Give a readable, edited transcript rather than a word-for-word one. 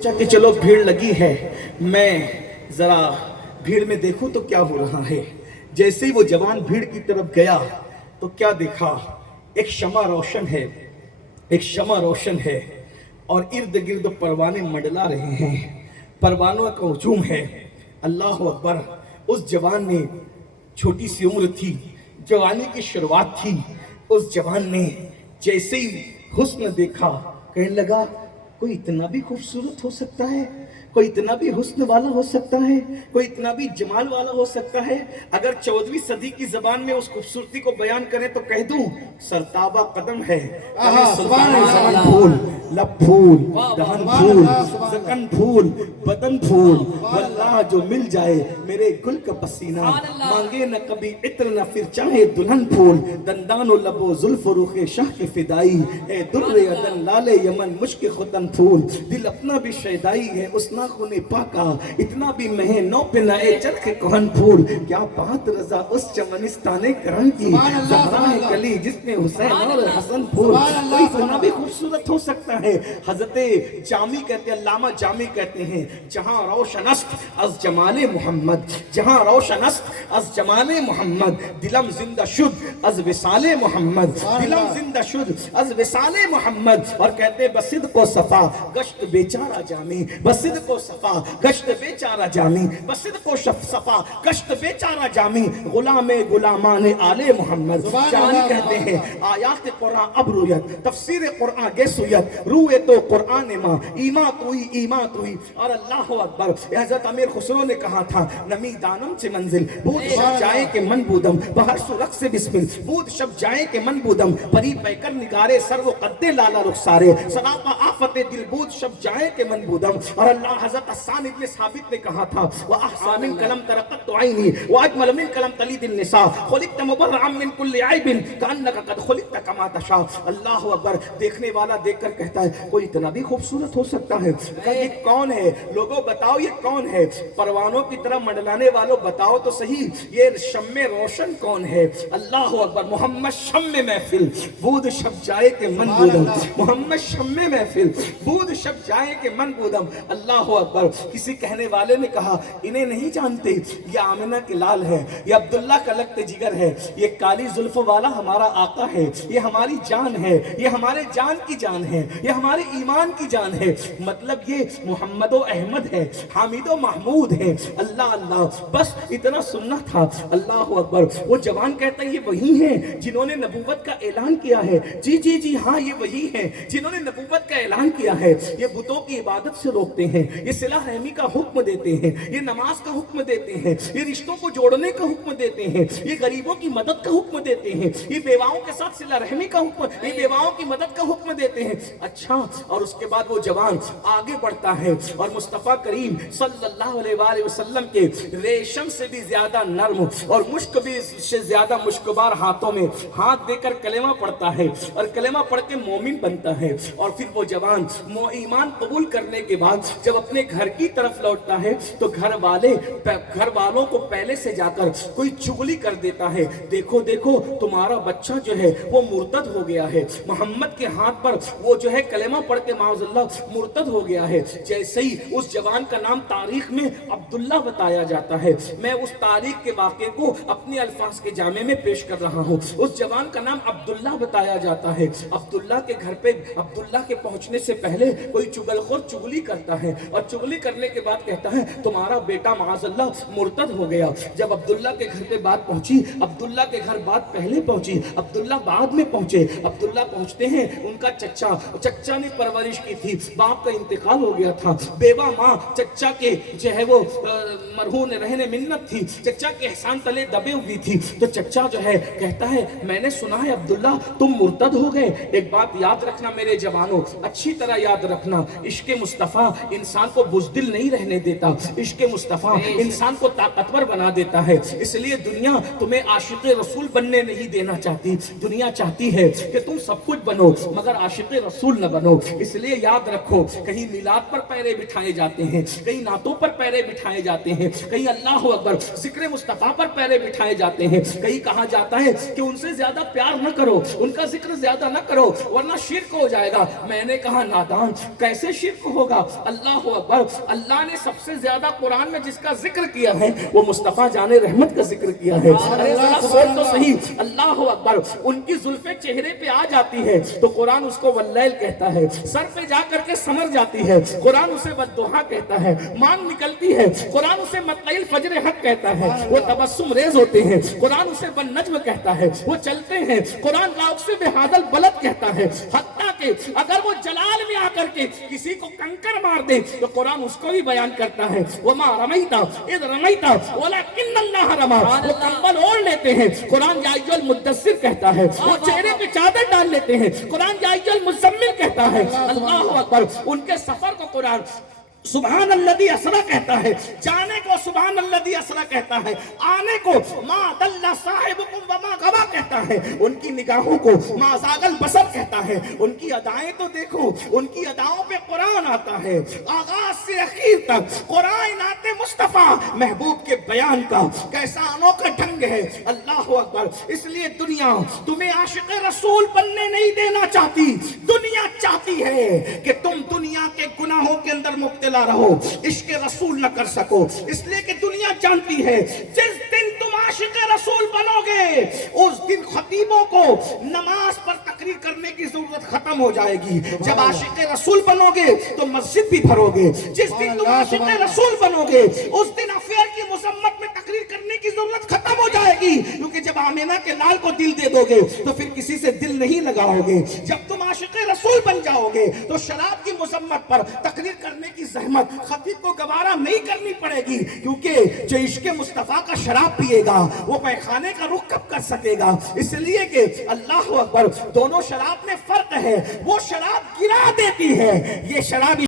کہ چلو بھیڑ لگی ہے، میں ذرا بھیڑ میں دیکھوں تو کیا ہو رہا ہے۔ جیسے ہی وہ جوان بھیڑ کی طرف گیا تو کیا دیکھا، ایک شمع روشن ہے، ایک شمع روشن ہے اور ارد گرد پروانے منڈلا رہے ہیں، پروانوں کا ہجوم ہے۔ اللہ اکبر۔ اس جوان نے، چھوٹی سی عمر تھی، جوانی کی شروعات تھی، اس جوان نے جیسے ہی حسن دیکھا کہنے لگا کوئی اتنا بھی خوبصورت ہو سکتا ہے، کوئی اتنا بھی حسن والا ہو سکتا ہے، کوئی اتنا بھی جمال والا ہو سکتا ہے۔ اگر 14ویں صدی کی زبان میں اس خوبصورتی کو بیان کریں تو کہہ دوں سرتابہ قدم ہے، سلطان زمن پھول، لب پھول، دہن پھول، زکن پھول، بدن پھول، واللہ جو مل جائے میرے گل کا پسینہ، مانگے نہ کبھی عطر نہ پھر چاہے دلہن پھول، دندان و لب و زلف و رخ شاہ کے فدائی، اے در عدن لال یمن مشک ختن پھول، دل اپنا بھی شیدائی ہے اس ناخن پاکا، اتنا بھی مہ نو پہ نہ اے چرخ کہن پھول، کیا بات رضا اس چمنستان کرم کی، زہرا ہے کلی جس میں حسین اور حسن پھول، کوئی اتنا بھی خوبصورت ہو سکتا ہے۔ حضرت جامی کہتے ہیں، علامہ جامی کہتے ہیں، جہاں روشن است از جمال محمد، جہاں روشن است از جمال محمد، دلم زندہ شد از وصال محمد، دلم زندہ شد از وصال محمد۔ اور کہتے ہیں بصدق و صفا گشت بیچارہ جامی، بصدق و صفا گشت بیچارہ جامی، بصدق و صفا گشت بیچارہ جامی، غلام غلامان آل محمد۔ جامی کہتے ہیں آیات قرآن اب رویت، تفسیر قرآن گے سویت، روئے تو قرآن ماں ایمات ہوئی ایمات ہوئی۔ اور اللہ اکبر، حضرت امیر خسرو نے کہا تھا نمی دانم سے منزل بود شب جائے کہ من بودم، بہر سرخ سے بسمل بود شب جائے کہ من بودم، پری پیکر نگارے سر و قد لالا رخسارے، سراپا آفت دل بود شب جائے کہ من بودم۔ اور اللہ حضرت حسان ابن ثابت نے کہا تھا وَأَحْسَى مِن قلم ترقت عینی وَأَجْمَلَ مِن قلم تلید النساء خلقت مبرعا من کل عیب کأنک قد خلقت کما تشاء۔ اللہ اکبر۔ دیکھنے والا دیکھ کر کہتا ہے کوئی اتنا بھی خوبصورت ہو سکتا ہے، یہ کون ہے؟ لوگوں بتاؤ یہ کون ہے؟ پروانوں کی طرح منڈلانے والوں بتاؤ تو صحیح یہ شمع روشن کون ہے؟ اللہ اکبر۔ محمد شمع محفل بود شب جائے کہ من بودم، محمد شمع محفل بود شب جائے کہ من بودم۔ اللہ اکبر۔ کسی کہنے والے نے کہا انہیں نہیں جانتے، یہ آمنہ کے لال ہے، یہ عبداللہ کا لگت جگر ہے، یہ کالی زلف والا ہمارا آقا ہے، یہ ہماری جان ہے، یہ ہمارے جان کی جان ہے، یہ ہمارے ایمان کی جان ہے۔ مطلب یہ محمد و احمد ہے، حامد و محمود ہے۔ اللہ اللہ، بس اتنا سننا تھا۔ اللہ اکبر۔ وہ جوان کہتا ہے یہ وہی ہیں جنہوں نے نبوت کا اعلان کیا ہے۔ جی جی جی ہاں یہ وہی ہیں جنہوں نے نبوت کا اعلان کیا ہے۔ یہ بتوں کی عبادت سے روکتے ہیں، یہ صلح رحمی کا حکم دیتے ہیں، یہ نماز کا حکم دیتے ہیں، یہ رشتوں کو جوڑنے کا حکم دیتے ہیں، یہ غریبوں کی مدد کا حکم دیتے ہیں، یہ بیواؤں کے ساتھ صلح رحمی کا حکم، یہ بیواؤں کی مدد کا حکم دیتے ہیں۔ اچھا، اور اس کے بعد وہ جوان آگے بڑھتا ہے اور مصطفیٰ کریم صلی اللہ علیہ وآلہ وسلم کے ریشم سے بھی زیادہ نرم اور مشک بھی سے زیادہ مشکبار ہاتھوں میں ہاتھ دے کر کلمہ پڑھتا ہے اور کلمہ پڑھ کے مومن بنتا ہے۔ اور پھر وہ جوان ایمان قبول کرنے کے بعد جب اپنے گھر کی طرف لوٹتا ہے تو گھر والوں کو پہلے سے جا کر کوئی چغلی کر دیتا ہے، دیکھو دیکھو تمہارا بچہ جو ہے وہ مرتد ہو گیا ہے، محمد کے ہاتھ پر وہ جو ہے کلمہ پڑھ کے معاذ اللہ مرتد ہو گیا ہے۔ جیسے ہی اس جوان کا نام تاریخ میں عبداللہ بتایا جاتا ہے، میں اس تاریخ کے واقعے کو اپنے الفاظ کے جامع میں پیش کر رہا ہوں۔ اس جوان کا نام عبداللہ بتایا جاتا ہے۔ عبداللہ کے گھر پہ عبداللہ کے پہنچنے سے پہلے کوئی چگل خور چگلی کرتا ہے اور چگلی کرنے کے بعد کہتا ہے تمہارا بیٹا معاذ اللہ مرتد ہو گیا۔ جب عبداللہ کے گھر پہ بات پہنچی، عبداللہ کے گھر بات پہلے پہنچی، عبداللہ بعد میں پہنچے۔ عبداللہ پہنچتے ہیں، ان کا چچا نے پرورش کی تھی، باپ کا انتقال ہو گیا تھا، بیوہ ماں چچا کے جو ہے وہ مرہون رہنے منت تھی، چچا کے احسان تلے دبے ہوئی تھی۔ تو چچا جو ہے کہتا ہے میں نے سنا ہے عبداللہ تم مرتد ہو گئے۔ ایک بات یاد رکھنا میرے جوانوں، اچھی طرح یاد رکھنا، عشق مصطفیٰ انسان کو بزدل نہیں رہنے دیتا، عشق مصطفیٰ انسان کو طاقتور بنا دیتا ہے۔ اس لیے دنیا تمہیں عاشق رسول بننے نہیں دینا چاہتی، دنیا چاہتی ہے کہ تم سب کچھ بنو مگر عاشق رسول نہ بنو. اس لیے یاد رکھو, کہیں میلاد پر پیرے بٹھائے جاتے ہیں, کہیں نعتوں پر پیرے بٹھائے جاتے ہیں, کہیں اللہ اکبر ذکر مصطفیٰ پر پیرے بٹھائے جاتے ہیں, کہیں کہا جاتا ہے کہ ان سے زیادہ پیار نہ کرو, ان کا ذکر زیادہ نہ کرو ورنہ شرک ہو جائے گا. میں نے کہا نادان, کیسے شرک ہوگا؟ اللہ اکبر, اللہ نے سب سے زیادہ قرآن میں جس کا ذکر کیا ہے وہ مصطفیٰ جان رحمت کا ذکر کیا ہے. ارے ذرا سوچ تو صحیح, اللہ اکبر, ان کی زلفیں چہرے پہ آ جاتی ہے تو قرآن اس کو واللیل کہتا ہے, سر پہ جا کر کے سمر جاتی ہے قرآن اسے والضحیٰ کہتا ہے, مانگ نکلتی ہے قرآن اسے مطلع الفجر حق کہتا ہے, وہ تبسم ریز ہوتے ہیں قرآن اسے والنجم کہتا ہے, وہ چلتے ہیں قرآن لا اقسم بہذا البلد کہتا ہے. حتیٰ کہ اگر وہ جلال میں آ کر کے کسی کو کنکر مار دے تو قرآن اس کو بھی بیان کرتا ہے, وما رمیتا اذ رمیتا ولکن اللہ رمی. وہ کمبل اوڑھ لیتے ہیں قرآن یا ایھا المدثر کہتا ہے, وہ چہرے پہ چادر ڈال لیتے ہیں قرآن یا ایھا المزمل کہتا ہے. اللہ اکبر, ان کے سفر کو قرآن سبحان الذی اسری کہتا ہے, جانے کو سبحان الذی اسری کہتا ہے, آنے کو ما ضل صاحبکم وما غوی کہتا ہے, ان کی نگاہوں کو ما زاغ البصر کہتا ہے. ان کی ادائیں تو دیکھو, ان کی اداؤں پہ قرآن آتا ہے, آغاز سے اخیر تک قرآن نعت مصطفیٰ محبوب کے بیان کا کیسا انوکھا ڈھنگ ہے. اللہ اکبر, اس لیے دنیا تمہیں عاشق رسول بننے نہیں دینا چاہتی, دنیا چاہتی ہے کہ تم دنیا کے گناہوں کے اندر مبتلا رہو, عشق رسول نہ کر سکو. اس لیے کہ دنیا جانتی ہے جس دن تم عاشق رسول بنو گے اس دن خطیبوں کو نماز پر تقریر کرنے کی ضرورت ختم ہو جائے گی. جب عاشق رسول بنو گے تو مسجد بھی بھرو گے. جس دن تم عاشق رسول بنو گے اس دن افیئر کی مذمت میں تقریر کرنے کی ضرورت ختم ہو جائے گی, کیونکہ جب آمینہ کے لال کو دل دے دو گے تو پھر کسی سے دل نہیں لگاؤ گے. جب تم عاشق رسول بن جاؤ گے تو شراب کی مذمت پر تقریر کرنے کی زحمت خطیب کو گوارا نہیں کرنی پڑے گی, کیونکہ جو عشق مصطفیٰ کا شراب پیے گا وہ پیخانے کا رخ کب کر سکے گا. اس لیے کہ اللہ اکبر, دونوں شراب میں فرق ہے, وہ شراب گرا دیتی ہے, یہ شراب